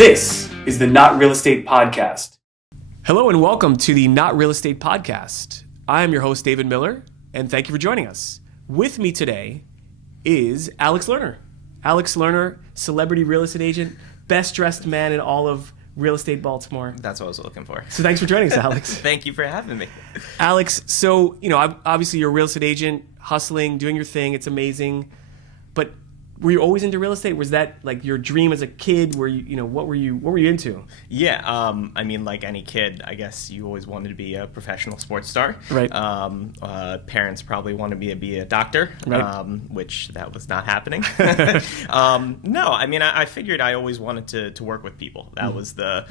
This is the Not Real Estate Podcast. Hello and welcome to the Not Real Estate Podcast. I am your host, David Miller, and thank you for joining us. With me today is Alex Lerner. Alex Lerner, celebrity real estate agent, best dressed man in all of real estate Baltimore. That's what I was looking for. So thanks for joining us, Alex. Thank you for having me. Alex, so, obviously you're a real estate agent, hustling, doing your thing. It's amazing. But were you always into real estate? Was that like your dream as a kid? Were you, what were you into? Yeah, like any kid, I guess you always wanted to be a professional sports star. Right. Parents probably wanted me to be a doctor, right. Which that was not happening. I figured I always wanted to work with people. That was the,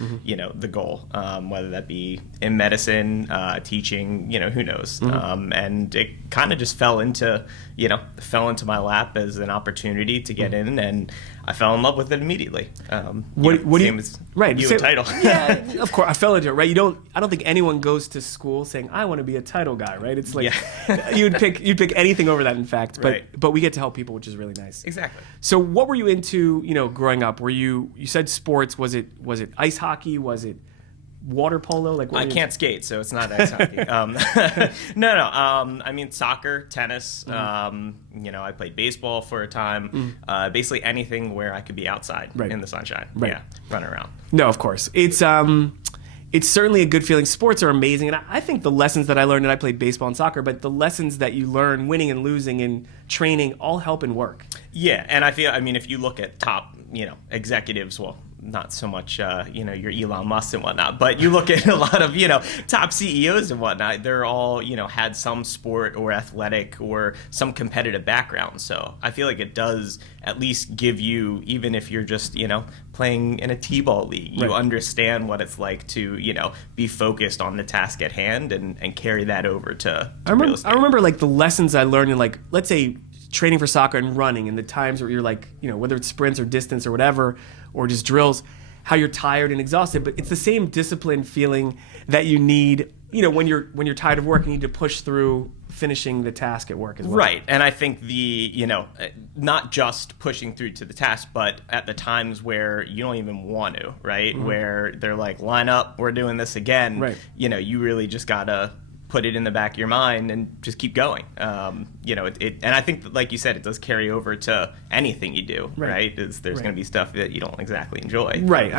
the goal, whether that be in medicine, teaching, who knows. And it kind of just fell into my lap as an opportunity to get in, and I fell in love with it immediately. Same as you, a title. Yeah, of course, I fell into it. Right? I don't think anyone goes to school saying I want to be a title guy. Right? It's like you'd pick anything over that. In fact, but we get to help people, which is really nice. Exactly. So, what were you into? Growing up, were you said sports? Was it ice hockey? Was it water polo? Like I can't skate, so it's not ice hockey. Soccer, tennis. I played baseball for a time. Basically anything where I could be outside in the sunshine. Right. Yeah, run around. No, of course. It's certainly a good feeling. Sports are amazing, and I think the lessons that I learned, and I played baseball and soccer, but the lessons that you learn winning and losing and training all help in work. Yeah, and I feel, if you look at top, executives, well, not so much, your Elon Musk and whatnot, but you look at a lot of, top CEOs and whatnot, they're all, had some sport or athletic or some competitive background. So I feel like it does at least give you, even if you're just, playing in a T-ball league, you understand what it's like to, be focused on the task at hand and carry that over to real estate. I remember like the lessons I learned in, like, let's say training for soccer and running, and the times where you're like, whether it's sprints or distance or whatever, or just drills, how you're tired and exhausted, but it's the same discipline feeling that you need, when you're tired of work and you need to push through finishing the task at work as well. Right. And I think not just pushing through to the task, but at the times where you don't even want to, right? Where they're like, line up, we're doing this again. Right. You really just gotta put it in the back of your mind and just keep going. And I think that, like you said, it does carry over to anything you do, right? There's going to be stuff that you don't exactly enjoy. Right.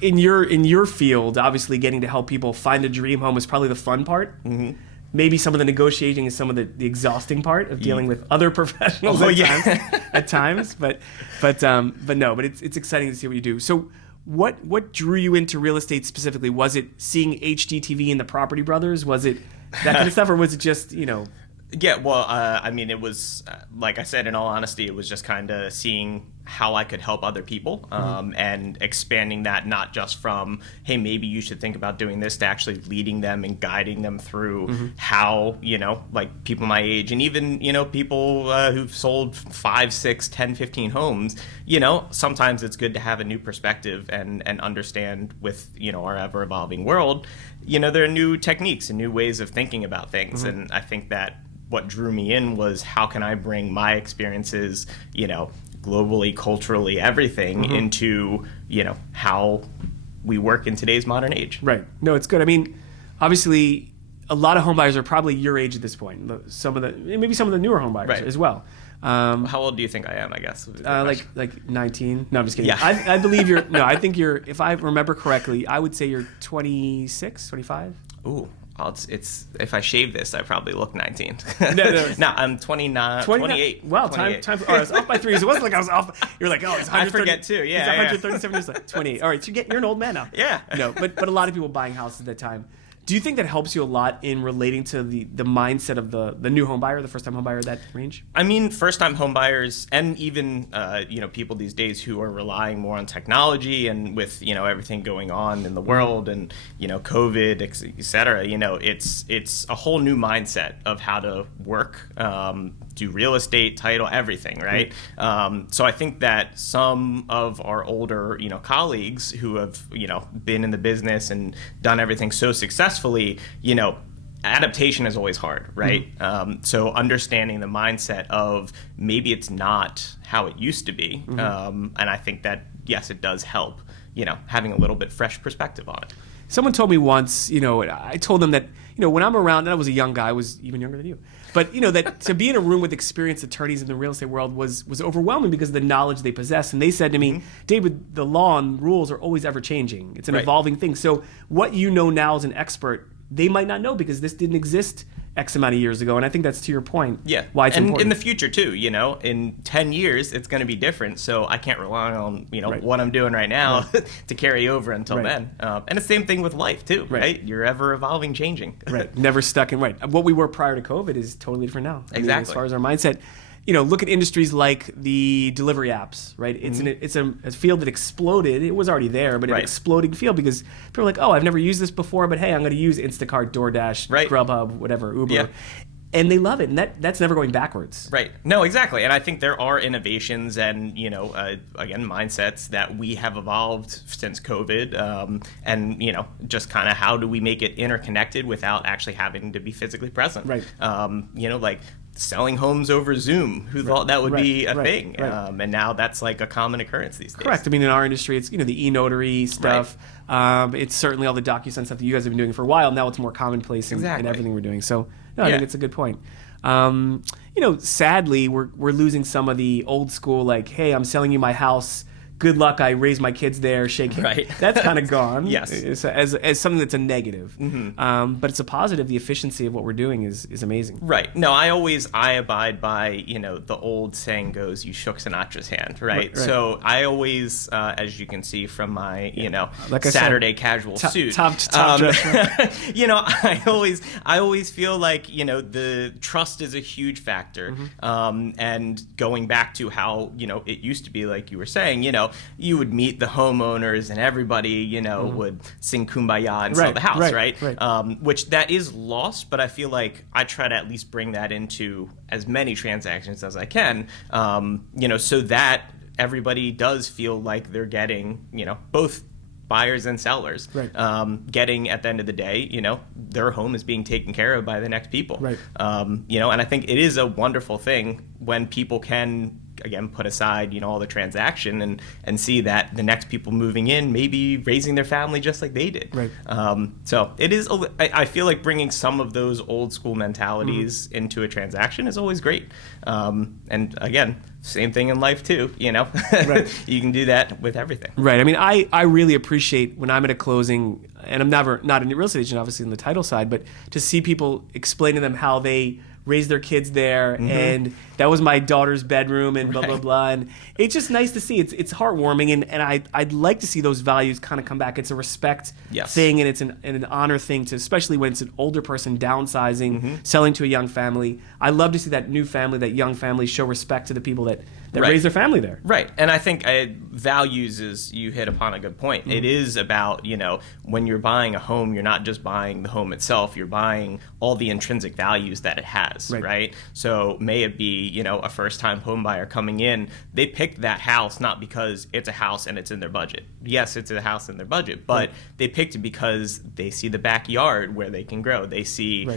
In your field, obviously getting to help people find a dream home is probably the fun part. Mm-hmm. Maybe some of the negotiating is some of the exhausting part of dealing with other professionals at times. But it's exciting to see what you do. So what drew you into real estate specifically? Was it seeing HGTV and the Property Brothers? Was it that kind of stuff, or was it just Yeah, well, it was, like I said, in all honesty, it was just kind of seeing how I could help other people, and expanding that, not just from, hey, maybe you should think about doing this, to actually leading them and guiding them through how, like people my age, and even, people who've sold 5, 6, 10, 15 homes, sometimes it's good to have a new perspective and understand with, our ever-evolving world, there are new techniques and new ways of thinking about things, and I think that what drew me in was, how can I bring my experiences, globally, culturally, everything into, how we work in today's modern age. Right. No, it's good. Obviously, a lot of home buyers are probably your age at this point. Maybe some of the newer home buyers as well. How old do you think I am, I guess? Like 19. No, I'm just kidding. Yeah. I believe you're, no, I think you're, if I remember correctly, I would say you're 26, 25. Ooh. It's if I shave this, I probably look 19. No, I'm 29, 28. Wow, 28. time. I was off by 3 years. It wasn't like I was off. You're like, oh, it's 130. I forget too. Yeah, he's 137 years. Like 28. All right, so you're an old man now. Yeah. No, but a lot of people buying houses at that time. Do you think that helps you a lot in relating to the mindset of the new home buyer, the first time home buyer, that range? First time home buyers, and even people these days who are relying more on technology, and with everything going on in the world, and COVID, et cetera, it's a whole new mindset of how to work, do real estate, title, everything, right? So I think that some of our older colleagues who have been in the business and done everything so successfully, adaptation is always hard, right? So understanding the mindset of maybe it's not how it used to be, and I think that yes, it does help having a little bit fresh perspective on it. Someone told me once, I told them that, when I'm around, and I was a young guy, I was even younger than you, but, that to be in a room with experienced attorneys in the real estate world was overwhelming because of the knowledge they possess. And they said to me, David, the law and rules are always ever changing. It's an evolving thing. So what you know now as an expert, they might not know because this didn't exist X amount of years ago, and I think that's to your point. Yeah, why it's important. In the future too. In 10 years, it's going to be different. So I can't rely on what I'm doing right now to carry over until then. And the same thing with life too, right? You're ever evolving, changing. Right, never stuck in. Right, what we were prior to COVID is totally different now. Exactly. As far as our mindset. Look at industries like the delivery apps, right? It's a field that exploded. It was already there, but it exploded field because people are like, oh, I've never used this before, but hey, I'm going to use Instacart, DoorDash, Grubhub, whatever, Uber. Yeah. And they love it, and that's never going backwards. Right. No, exactly. And I think there are innovations and, again, mindsets that we have evolved since COVID. And, just kind of how do we make it interconnected without actually having to be physically present? Right. Like selling homes over Zoom. Who thought that would be a thing? Right. And now that's like a common occurrence these days. Correct. I mean, in our industry, it's, the e-notary stuff. Right. It's certainly all the DocuSign stuff that you guys have been doing for a while. Now it's more commonplace in everything we're doing. So, no, I think it's a good point. Sadly, we're losing some of the old school, like, hey, I'm selling you my house. Good luck, I raised my kids there, shake hands. Right. That's kind of gone. Yes. As something that's a negative. But it's a positive. The efficiency of what we're doing is amazing. Right. No, I abide by, the old saying goes, you shook Sinatra's hand, right? So I always, as you can see from my, like Saturday casual suit. Top dress. I always feel like, the trust is a huge factor. And going back to how, it used to be, like you were saying, you would meet the homeowners and everybody, would sing Kumbaya and sell the house, right? Which that is lost, but I feel like I try to at least bring that into as many transactions as I can, so that everybody does feel like they're getting, both buyers and sellers, getting at the end of the day, their home is being taken care of by the next people. And I think it is a wonderful thing when people can, again, put aside, all the transaction and see that the next people moving in may be raising their family just like they did. So it is, I feel like bringing some of those old school mentalities into a transaction is always great. And again, same thing in life too, you can do that with everything. Right. I mean, I really appreciate when I'm at a closing, and I'm not a real estate agent, obviously, in the title side, but to see people explain to them how they raised their kids there, and that was my daughter's bedroom, and blah, blah, blah. And it's just nice to see. It's heartwarming, and I'd like to see those values kind of come back. It's a respect thing, and it's an honor thing, to, especially when it's an older person downsizing, selling to a young family. I love to see that new family, that young family, show respect to the people that raise their family there. Right. And I think values is, you hit upon a good point. It is about, when you're buying a home, you're not just buying the home itself, you're buying all the intrinsic values that it has, right? So may it be, a first-time home buyer coming in, they picked that house not because it's a house and it's in their budget. Yes, it's a house in their budget, but they picked it because they see the backyard where they can grow. They see,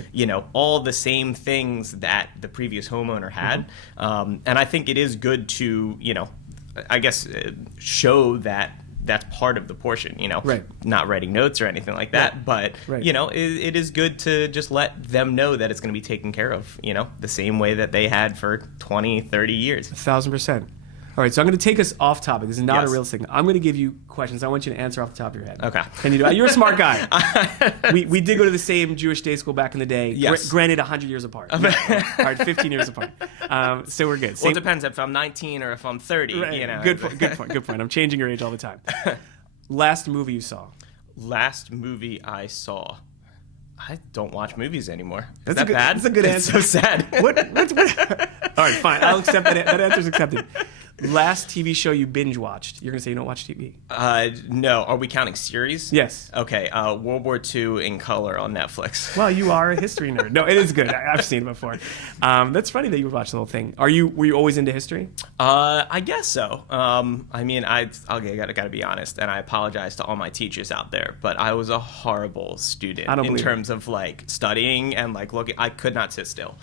all the same things that the previous homeowner had. And I think it is good to, I guess, show that that's part of the portion, not writing notes or anything like that. But, it is good to just let them know that it's going to be taken care of, the same way that they had for 20, 30 years. 1,000%. All right, so I'm going to take us off topic. This is not a real thing. I'm going to give you questions. I want you to answer off the top of your head. Okay. Can you do it? You're a smart guy. we did go to the same Jewish day school back in the day. Yes. Granted, 100 years apart. All right, 15 years apart. So we're good. Well, it depends if I'm 19 or if I'm 30. Right. Good point. I'm changing your age all the time. Last movie you saw? Last movie I saw. I don't watch movies anymore. Is that bad? That's a good answer. It's so sad. What? All right, fine. I'll accept that. That answer's accepted. Last TV show you binge watched? You're gonna say you don't watch TV? No. Are we counting series? Yes. Okay. World War II in color on Netflix. Well, you are a history nerd. No, it is good. I've seen it before. That's funny that you watched the whole thing. Were you always into history? I guess so. I mean, gotta be honest, and I apologize to all my teachers out there, but I was a horrible student in terms of like studying and like looking. I could not sit still.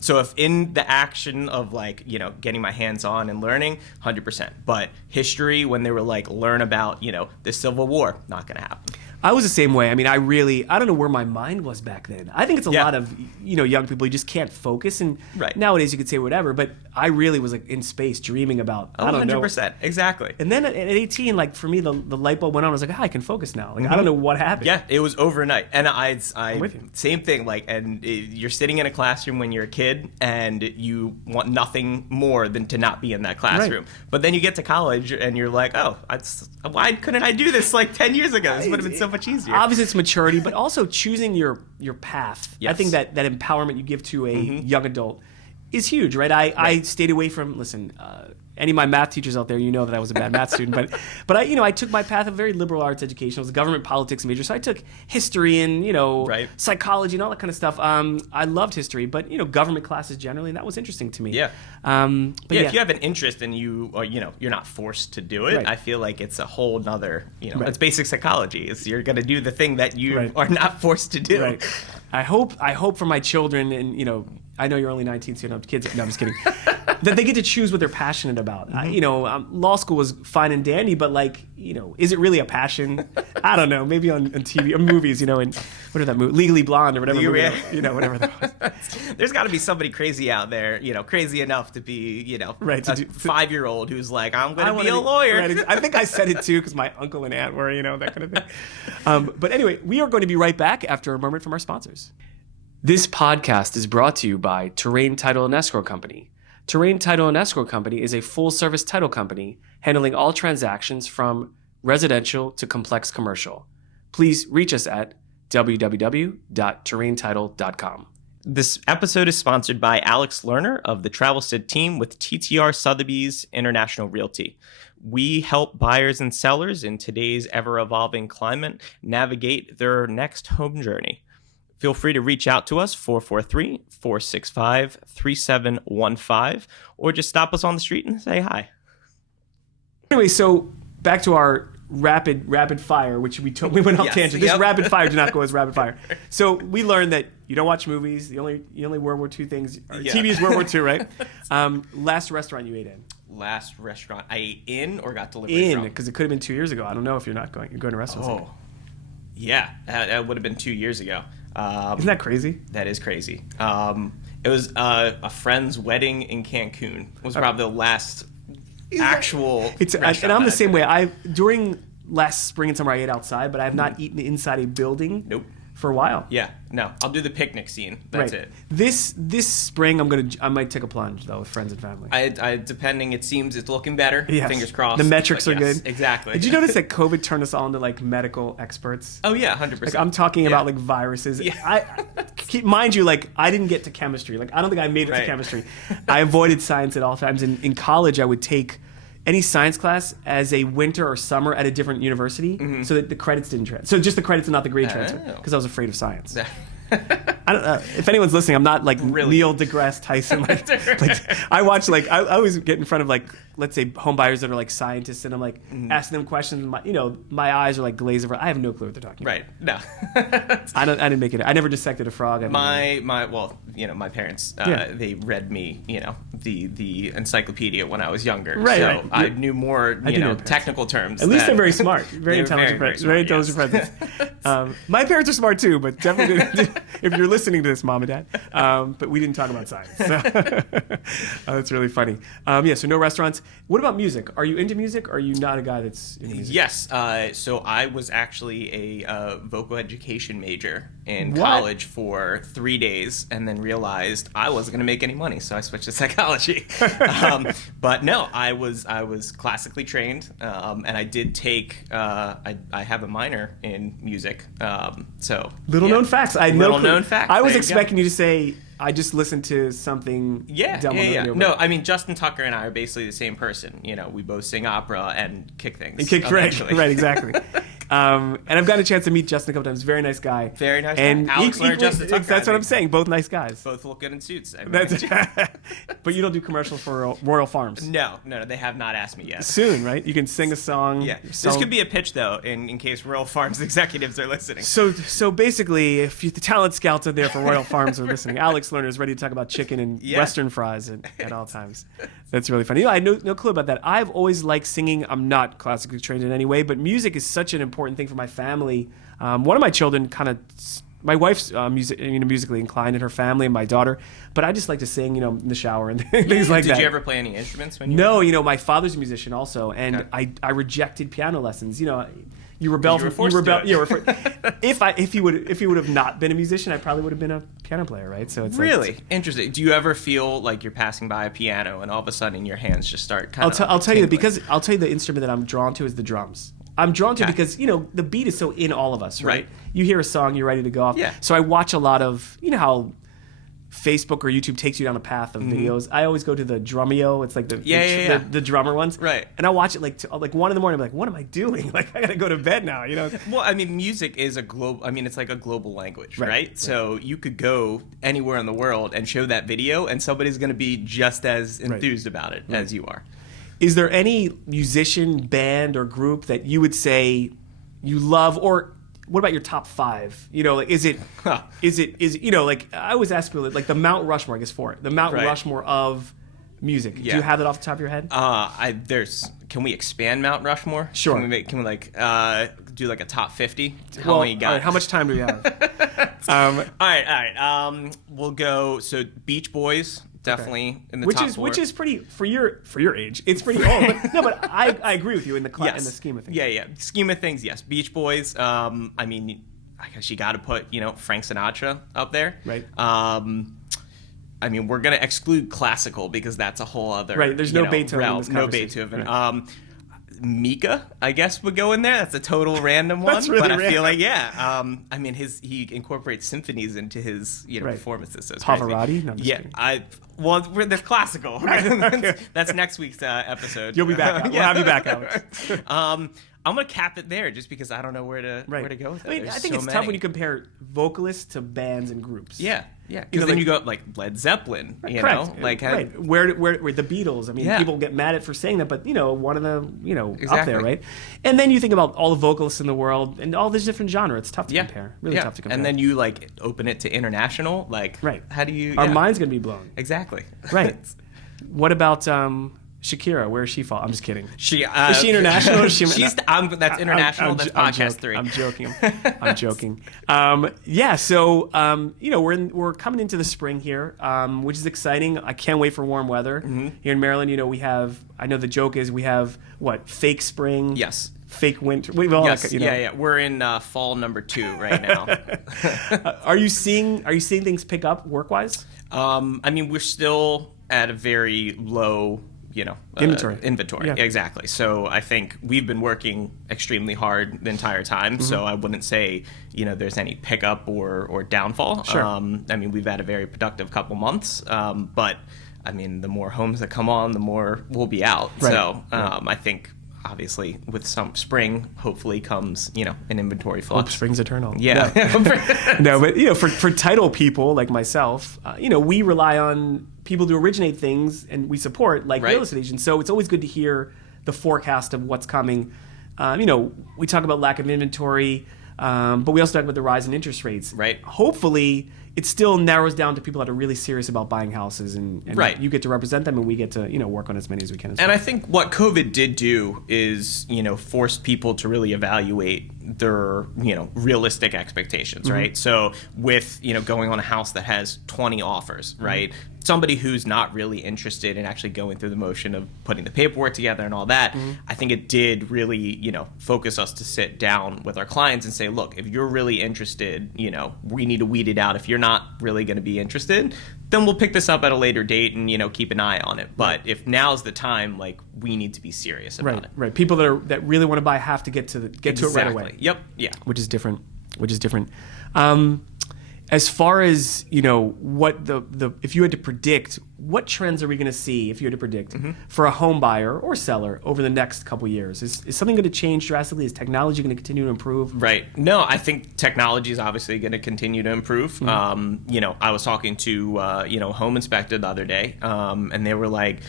So if in the action of like getting my hands on and learning, learning, 100%. But history, when they were like, learn about, the Civil War, not going to happen. I was the same way. I mean, I don't know where my mind was back then. I think it's a lot of, young people, you just can't focus. And nowadays you could say whatever, but I really was like in space dreaming about, I don't know. 100%, exactly. And then at 18, like for me, the light bulb went on. I was like, I can focus now. Like, I don't know what happened. Yeah, it was overnight. And I I'm with you. same thing. Like, and you're sitting in a classroom when you're a kid and you want nothing more than to not be in that classroom. Right. But then you get to college and you're like, why couldn't I do this like 10 years ago? This would have been so much easier. Obviously, it's maturity, but also choosing your path. Yes. I think that empowerment you give to a young adult is huge, right? I stayed away from, any of my math teachers out there, that I was a bad math student, but I took my path of very liberal arts education. I was a government politics major, so I took history and psychology and all that kind of stuff. I loved history, but government classes generally, and that was interesting to me. Yeah. If you have an interest and you're not forced to do it, right. I feel like it's a whole nother, right. It's basic psychology. It's you're going to do the thing that you are not forced to do. Right. I hope for my children, and I know you're only 19, so you don't have kids. No, I'm just kidding. That they get to choose what they're passionate about. Law school was fine and dandy, but is it really a passion? I don't know. Maybe on TV or movies, and what are that movie? Legally Blonde or whatever. Whatever that was. There's got to be somebody crazy out there, crazy enough to be, a 5-year-old who's like, I'm going to be a lawyer. Right, I think I said it too because my uncle and aunt were, that kind of thing. But anyway, we are going to be right back after a moment from our sponsors. This podcast is brought to you by Terrain Title and Escrow Company. Terrain Title and Escrow Company is a full-service title company handling all transactions from residential to complex commercial. Please reach us at www.terraintitle.com. This episode is sponsored by Alex Lerner of the Travelstead Team with TTR Sotheby's International Realty. We help buyers and sellers in today's ever-evolving climate navigate their next home journey. Feel free to reach out to us, 443-465-3715, or just stop us on the street and say hi. Anyway, so back to our rapid fire, which we went off tangent. This rapid fire did not go as rapid fire. So we learned that you don't watch movies. The only World War II things, TV is World War II, right? Last restaurant you ate in? Last restaurant I ate in or got delivery from? Because it could have been 2 years ago. I don't know if you're going to restaurants. Oh, yeah, that would have been 2 years ago. Isn't that crazy? That is crazy. It was a friend's wedding in Cancun. It was probably the last actual restaurant. And I'm the same way. During last spring and summer, I ate outside, but I have not eaten inside a building. Nope. For a while. Yeah, no, I'll do the picnic scene. That's it. This spring, I might take a plunge though with friends and family. Depending, it seems it's looking better. Yes. Fingers crossed. The metrics are good. Exactly. Did you notice that COVID turned us all into medical experts? Oh yeah, 100%. I'm talking about viruses. Yeah. Mind you, I didn't get to chemistry. I don't think I made it to chemistry. I avoided science at all times. In college, I would take any science class as a winter or summer at a different university, so that the credits didn't transfer. So just the credits and not the grade transfer, because I was afraid of science. I don't if anyone's listening, I'm not really? Neil deGrasse Tyson. I watch I always get in front of let's say home buyers that are scientists, and I'm asking them questions. My eyes are glazed over. I have no clue what they're talking about. Right? No, I didn't make it. I never dissected a frog. My parents they read me the encyclopedia when I was younger. Right. So I knew more technical terms. At least they're very smart, very intelligent, very intelligent friends. My parents are smart too, but definitely. If you're listening to this, Mom and Dad. But we didn't talk about science. So. That's really funny. So no restaurants. What about music? Are you into music, or are you not a guy that's into music? Yes. So I was actually a vocal education major in college for 3 days, and then realized I wasn't going to make any money, so I switched to psychology. But no, I was classically trained, and I did take. I have a minor in music. Little known facts. Known fact. I was expecting you to say, I just listened to something. Yeah. No, I mean, Justin Tucker and I are basically the same person. We both sing opera and kick things. Right, exactly. And I've gotten a chance to meet Justin a couple times. Very nice guy. Very nice guy. Alex Lerner, Justin Tucker. That's what I'm saying. Both nice guys. Both look good in suits. But you don't do commercials for Royal Farms. No, they have not asked me yet. Soon, right? You can sing a song. Yeah. This could be a pitch, though, in case Royal Farms executives are listening. So basically, if the talent scouts out there for Royal Farms are listening, Alex Lerner is ready to talk about chicken and Western fries at all times. That's really funny. I had no clue about that. I've always liked singing. I'm not classically trained in any way, but music is such an important thing for my family. One of my children my wife's musically inclined in her family, and my daughter, but I just like to sing, in the shower and things like that. Did you ever play any instruments when you No, my father's a musician also, and I rejected piano lessons. You rebel. If he would have not been a musician, I probably would have been a piano player, right? So it's really interesting. Do you ever feel like you're passing by a piano and all of a sudden your hands just start kind of? I'll tell you the instrument that I'm drawn to is the drums. I'm drawn to it because the beat is so in all of us, right? You hear a song, you're ready to go off. Yeah. So I watch a lot of how Facebook or YouTube takes you down a path of videos. I always go to the Drumeo. It's like the drummer ones. Right. And I watch it like 1 in the morning. I'm like, what am I doing? Like, I gotta go to bed now. Well, I mean, music is it's like a global language, right? So you could go anywhere in the world and show that video, and somebody's gonna be just as enthused about it as you are. Is there any musician, band, or group that you would say you love, or what about your top 5? Is it like I always ask people like the Mount Rushmore, I guess the Mount Rushmore of music. Yeah. Do you have that off the top of your head? Can we expand Mount Rushmore? Sure. Can we do like a top 50? How many you got? All right, how much time do we have? All right. We'll go. So Beach Boys. Definitely in the top 4. Which is pretty for your age. It's pretty old. But I agree with you in the scheme of things. Yeah. Scheme of things, yes. Beach Boys. I guess you got to put Frank Sinatra up there. Right. We're gonna exclude classical because that's a whole other There's no Beethoven. Realm. No Beethoven. Right. Mika, I guess, would go in there. That's a total random one. That's really but random. I feel like he incorporates symphonies into his performances. So Pavarotti? No, there's classical. That's next week's episode. You'll be back. We'll have you back, Alex. I'm gonna cap it there just because I don't know where to go with it. I think it's tough when you compare vocalists to bands and groups. Yeah. Because then you go like Led Zeppelin, Correct. Where the Beatles? People get mad at for saying that, but one of the exactly. up there, right? And then you think about all the vocalists in the world and all these different genres. It's tough to compare. Really tough to compare. And then you open it to international. How do you? Our mind's gonna be blown. Exactly. Right. What about Shakira? Where does she fall? I'm just kidding. Is she international? Or that's international. That's podcast 3. I'm joking. I'm joking. So we're coming into the spring here, which is exciting. I can't wait for warm weather here in Maryland. We have. I know the joke is we have fake spring. Yes. Fake winter. We're in fall number 2 right now. Are you seeing things pick up work wise? We're still at a very low. Inventory. Yeah. Exactly. So I think we've been working extremely hard the entire time. So I wouldn't say, there's any pickup or downfall. Sure. We've had a very productive couple months. But the more homes that come on, the more we'll be out. Right. So I think obviously with some spring, hopefully comes, an inventory flux. Hope springs eternal. Yeah. No, but for title people like myself, we rely on people to originate things and we support real estate agents. So it's always good to hear the forecast of what's coming. We talk about lack of inventory, but we also talk about the rise in interest rates. Right. Hopefully it still narrows down to people that are really serious about buying houses and you get to represent them and we get to, work on as many as we can. And I think what COVID did do is, force people to really evaluate their, realistic expectations, right? So with, going on a house that has 20 offers, right? Somebody who's not really interested in actually going through the motion of putting the paperwork together and all that, I think it did really, focus us to sit down with our clients and say, look, if you're really interested, we need to weed it out. If you're not really going to be interested, then we'll pick this up at a later date and, keep an eye on it. But if now's the time, we need to be serious about it. Right. People that really want to buy have to get to it right away. Yep. Yeah. Which is different. As far as what the if you had to predict, what trends are we going to see if you had to predict for a home buyer or seller over the next couple years? Is something going to change drastically? Is technology going to continue to improve? Right. No, I think technology is obviously going to continue to improve. I was talking to a home inspector the other day, and they were like,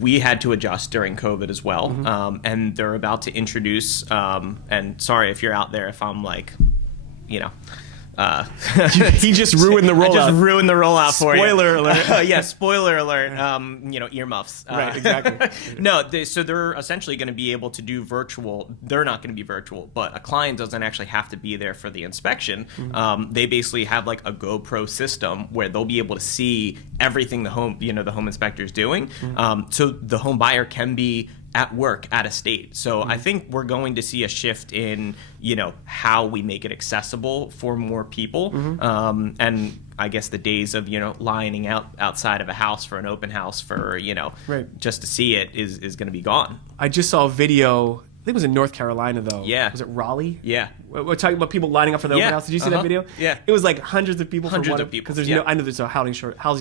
we had to adjust during COVID as well, and they're about to introduce. And sorry if you're out there if I'm He just ruined the rollout. I just ruined the rollout for you. Spoiler alert. Yeah, spoiler alert. Earmuffs. Right, exactly. No, so they're essentially going to be able to do virtual. They're not going to be virtual, but a client doesn't actually have to be there for the inspection. They basically have like a GoPro system where they'll be able to see everything the home inspector is doing. So the home buyer can be at work at a state. So I think we're going to see a shift in, how we make it accessible for more people. And I guess the days of, lining outside of a house for an open house for, Right. just to see it is going to be gone. I just saw a video. I think it was in North Carolina, though. Yeah. Was it Raleigh? Yeah. We're talking about people lining up for the open house. Did you see that video? Yeah. It was like hundreds of people. Hundreds of people. Because there's I know there's a housing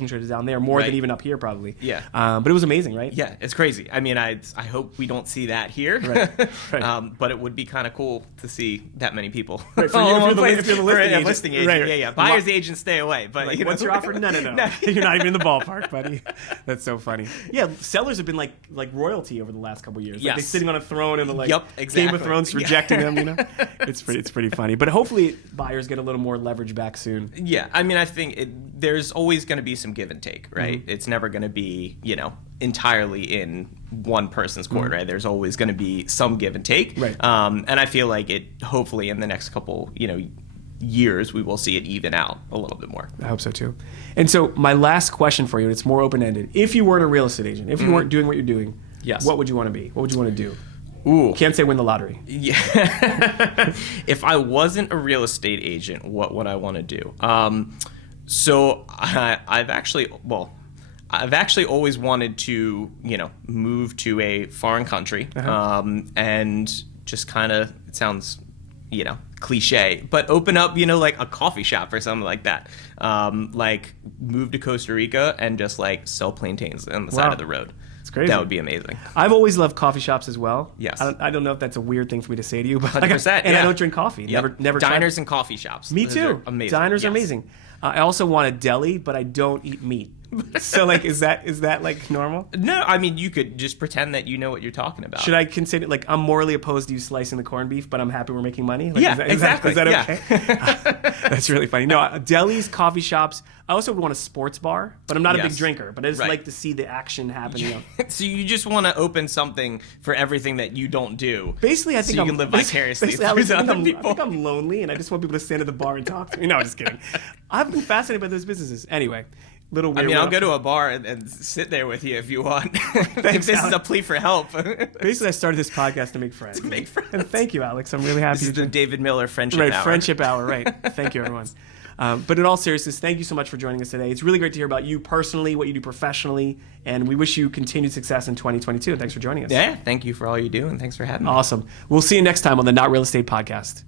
shortage down there, more than even up here probably. Yeah. But it was amazing, right? Yeah, it's crazy. I mean, I hope we don't see that here. Right. But it would be kind of cool to see that many people. Right. For you, if you're the listing agent. Right. Yeah. Buyer's agent, stay away. But like, what's your offer? No. You're not even in the ballpark, buddy. That's so funny. Yeah, sellers have been like royalty over the last couple of years. Like they're sitting on a throne and the Game of Thrones rejecting them. It's pretty funny. But hopefully buyers get a little more leverage back soon. Yeah, I mean, I think there's always going to be some give and take, right? It's never going to be, entirely in one person's court, right? There's always going to be some give and take. Right. And I feel like hopefully in the next couple, years, we will see it even out a little bit more. I hope so too. And so my last question for you, and it's more open-ended. If you weren't a real estate agent, if you weren't doing what you're doing, what would you want to be? What would you want to do? Ooh. Can't say win the lottery. Yeah. If I wasn't a real estate agent, what would I want to do? So I've actually always wanted to, move to a foreign country, and just kind of, it sounds, cliche, but open up, like a coffee shop or something like that. Like move to Costa Rica and just like sell plantains on the side of the road. It's crazy. That would be amazing. I've always loved coffee shops as well. Yes. I don't know if that's a weird thing for me to say to you, but 100%, I don't drink coffee. Yep. Never Diners tried. and coffee shops. Me Those too. are amazing. Diners are amazing. I also want a deli, but I don't eat meat. So like, is that like normal? No, I mean, you could just pretend that you know what you're talking about. Should I consider, like, I'm morally opposed to you slicing the corned beef, but I'm happy we're making money? Like, exactly. Is that okay? That's really funny. No, delis, coffee shops. I also would want a sports bar, but I'm not a big drinker. But I just like to see the action happen. So you just want to open something for everything that you don't do. Basically, I think you can live vicariously through other people. I think I'm lonely, and I just want people to stand at the bar and talk to me. No, I'm just kidding. I've been fascinated by those businesses. Anyway. Weird. I mean, I'll go to a bar and sit there with you if you want. If this is a plea for help. Basically, I started this podcast to make friends. And thank you, Alex. I'm really happy. This is the David Miller Friendship Hour. Right, Friendship Hour, right. Thank you, everyone. But in all seriousness, thank you so much for joining us today. It's really great to hear about you personally, what you do professionally, and we wish you continued success in 2022. And thanks for joining us. Yeah, thank you for all you do, and thanks for having me. Awesome. We'll see you next time on the Not Real Estate Podcast.